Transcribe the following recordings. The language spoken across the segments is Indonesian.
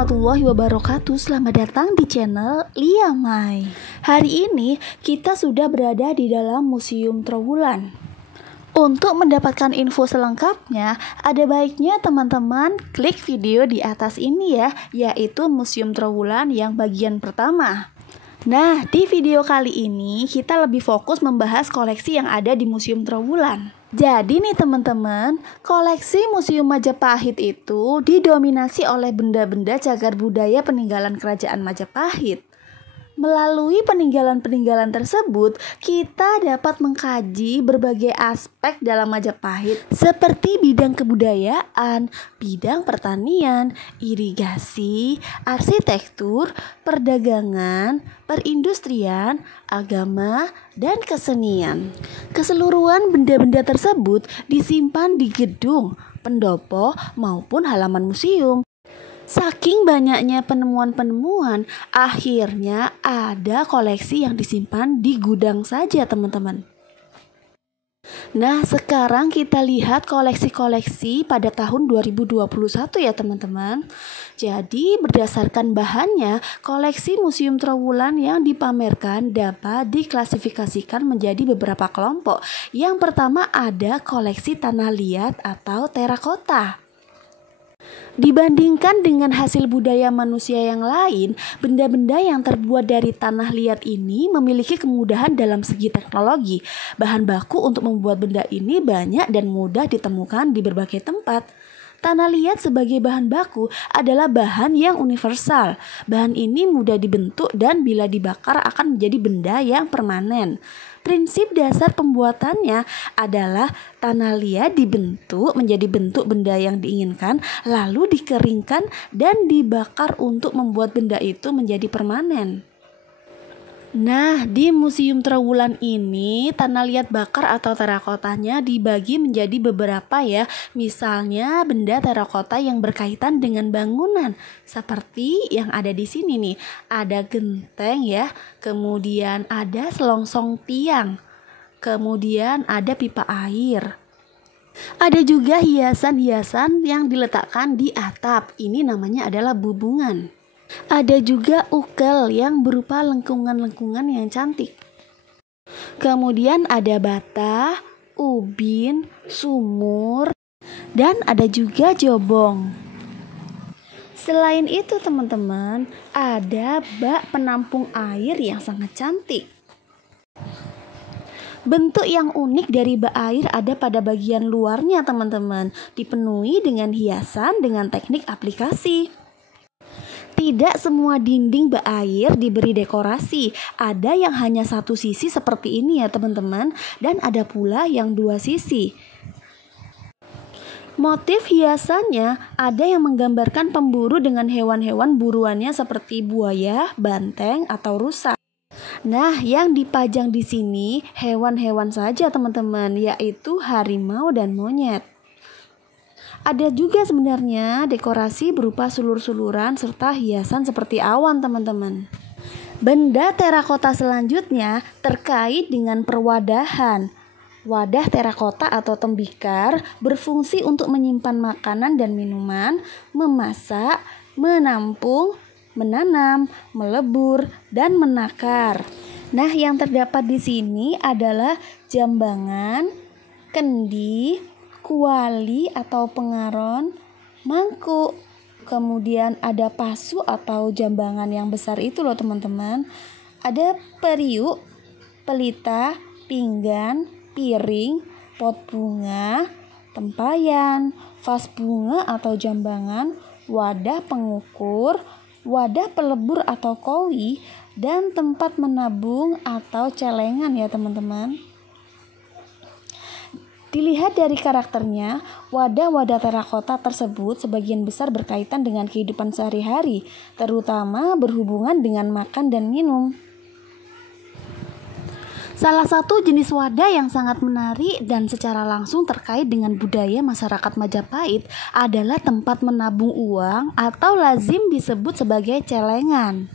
warahmatullahi wabarakatuh. Selamat datang di channel Lia Mai. Hari ini kita sudah berada di dalam Museum Trowulan. Untuk mendapatkan info selengkapnya, ada baiknya teman-teman klik video di atas ini ya, yaitu Museum Trowulan yang bagian pertama. Nah, di video kali ini kita lebih fokus membahas koleksi yang ada di Museum Trowulan. Jadi nih teman-teman, koleksi Museum Majapahit itu didominasi oleh benda-benda cagar budaya peninggalan Kerajaan Majapahit. Melalui peninggalan-peninggalan tersebut, kita dapat mengkaji berbagai aspek dalam Majapahit seperti bidang kebudayaan, bidang pertanian, irigasi, arsitektur, perdagangan, perindustrian, agama, dan kesenian. Keseluruhan benda-benda tersebut disimpan di gedung, pendopo, maupun halaman museum. Saking banyaknya penemuan-penemuan, akhirnya ada koleksi yang disimpan di gudang saja, teman-teman. Nah, sekarang kita lihat koleksi-koleksi pada tahun 2021 ya, teman-teman. Jadi, berdasarkan bahannya, koleksi Museum Trowulan yang dipamerkan dapat diklasifikasikan menjadi beberapa kelompok. Yang pertama ada koleksi tanah liat atau terakota. Dibandingkan dengan hasil budaya manusia yang lain, benda-benda yang terbuat dari tanah liat ini memiliki kemudahan dalam segi teknologi. Bahan baku untuk membuat benda ini banyak dan mudah ditemukan di berbagai tempat. Tanah liat sebagai bahan baku adalah bahan yang universal. Bahan ini mudah dibentuk dan bila dibakar akan menjadi benda yang permanen. Prinsip dasar pembuatannya adalah tanah liat dibentuk menjadi bentuk benda yang diinginkan, lalu dikeringkan dan dibakar untuk membuat benda itu menjadi permanen. Nah, di Museum Trowulan ini tanah liat bakar atau terakotanya dibagi menjadi beberapa ya. Misalnya benda terakota yang berkaitan dengan bangunan seperti yang ada di sini nih. Ada genteng ya, kemudian ada selongsong tiang, kemudian ada pipa air. Ada juga hiasan-hiasan yang diletakkan di atap. Ini namanya adalah bubungan. Ada juga ukel yang berupa lengkungan-lengkungan yang cantik. Kemudian ada bata, ubin, sumur, dan ada juga jobong. Selain itu teman-teman, ada bak penampung air yang sangat cantik. Bentuk yang unik dari bak air ada pada bagian luarnya teman-teman, dipenuhi dengan hiasan dengan teknik aplikasi. Tidak semua dinding bak air diberi dekorasi. Ada yang hanya satu sisi seperti ini ya teman-teman, dan ada pula yang dua sisi. Motif hiasannya ada yang menggambarkan pemburu dengan hewan-hewan buruannya seperti buaya, banteng, atau rusa. Nah, yang dipajang di sini hewan-hewan saja teman-teman, yaitu harimau dan monyet. Ada juga sebenarnya dekorasi berupa sulur-suluran serta hiasan seperti awan teman-teman. Benda terakota selanjutnya terkait dengan perwadahan. Wadah terakota atau tembikar berfungsi untuk menyimpan makanan dan minuman, memasak, menampung, menanam, melebur, dan menakar. Nah, yang terdapat di sini adalah jambangan, kendi, kuali atau pengaron, mangkuk, kemudian ada pasu atau jambangan yang besar itu loh teman-teman. Ada periuk, pelita, pinggan, piring, pot bunga, tempayan, vas bunga atau jambangan, wadah pengukur, wadah pelebur atau kowi, dan tempat menabung atau celengan ya teman-teman. Dilihat dari karakternya, wadah-wadah terakota tersebut sebagian besar berkaitan dengan kehidupan sehari-hari, terutama berhubungan dengan makan dan minum. Salah satu jenis wadah yang sangat menarik dan secara langsung terkait dengan budaya masyarakat Majapahit adalah tempat menabung uang atau lazim disebut sebagai celengan.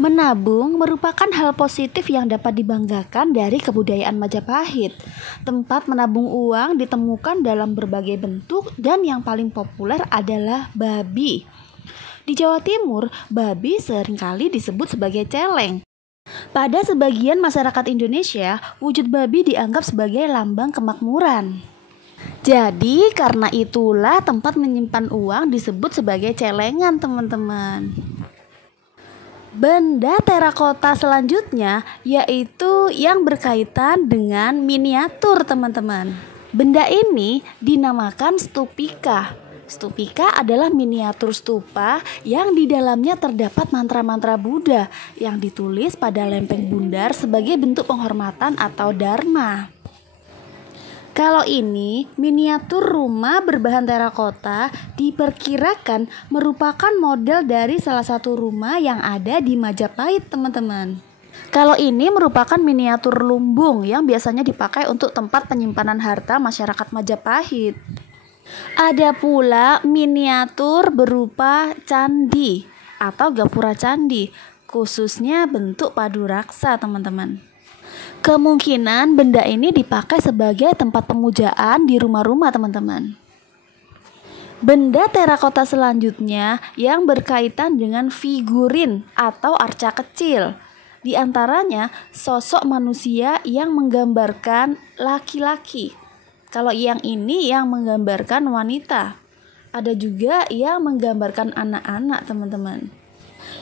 Menabung merupakan hal positif yang dapat dibanggakan dari kebudayaan Majapahit. Tempat menabung uang ditemukan dalam berbagai bentuk dan yang paling populer adalah babi. Di Jawa Timur, babi seringkali disebut sebagai celeng. Pada sebagian masyarakat Indonesia, wujud babi dianggap sebagai lambang kemakmuran. Jadi karena itulah tempat menyimpan uang disebut sebagai celengan, teman-teman. Benda terakota selanjutnya yaitu yang berkaitan dengan miniatur, teman-teman. Benda ini dinamakan stupika. Stupika adalah miniatur stupa yang di dalamnya terdapat mantra-mantra Buddha yang ditulis pada lempeng bundar sebagai bentuk penghormatan atau dharma. Kalau ini, miniatur rumah berbahan terakota diperkirakan merupakan model dari salah satu rumah yang ada di Majapahit, teman-teman. Kalau ini merupakan miniatur lumbung yang biasanya dipakai untuk tempat penyimpanan harta masyarakat Majapahit. Ada pula miniatur berupa candi atau gapura candi, khususnya bentuk padu raksa, teman-teman. Kemungkinan benda ini dipakai sebagai tempat pemujaan di rumah-rumah, teman-teman. Benda terakota selanjutnya yang berkaitan dengan figurin atau arca kecil. Di antaranya sosok manusia yang menggambarkan laki-laki. Kalau yang ini yang menggambarkan wanita. Ada juga yang menggambarkan anak-anak, teman-teman.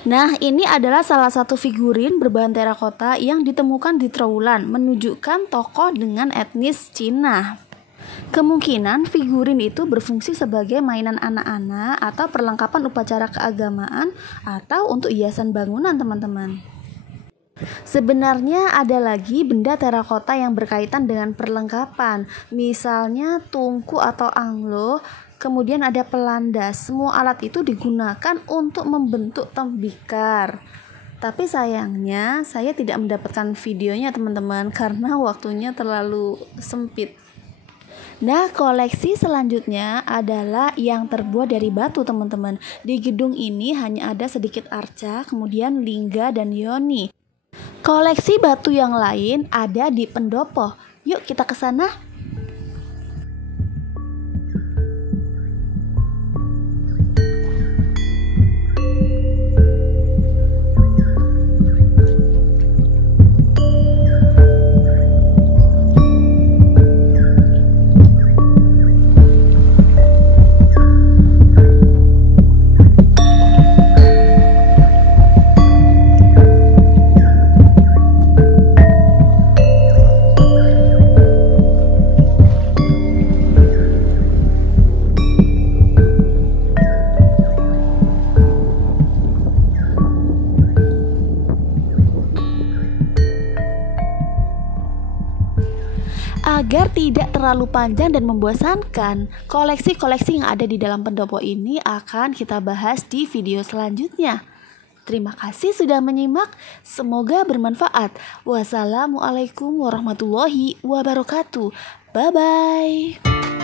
Nah, ini adalah salah satu figurin berbahan terakota yang ditemukan di Trowulan, menunjukkan tokoh dengan etnis Cina. Kemungkinan figurin itu berfungsi sebagai mainan anak-anak atau perlengkapan upacara keagamaan atau untuk hiasan bangunan, teman-teman. Sebenarnya ada lagi benda terakota yang berkaitan dengan perlengkapan, misalnya tungku atau anglo. Kemudian ada pelandas. Semua alat itu digunakan untuk membentuk tembikar. Tapi sayangnya saya tidak mendapatkan videonya, teman-teman, karena waktunya terlalu sempit. Nah, koleksi selanjutnya adalah yang terbuat dari batu, teman-teman. Di gedung ini hanya ada sedikit arca, kemudian lingga dan yoni. Koleksi batu yang lain ada di pendopo. Yuk kita ke sana. Agar tidak terlalu panjang dan membosankan, koleksi-koleksi yang ada di dalam pendopo ini akan kita bahas di video selanjutnya. Terima kasih sudah menyimak, semoga bermanfaat. Wassalamualaikum warahmatullahi wabarakatuh. Bye-bye.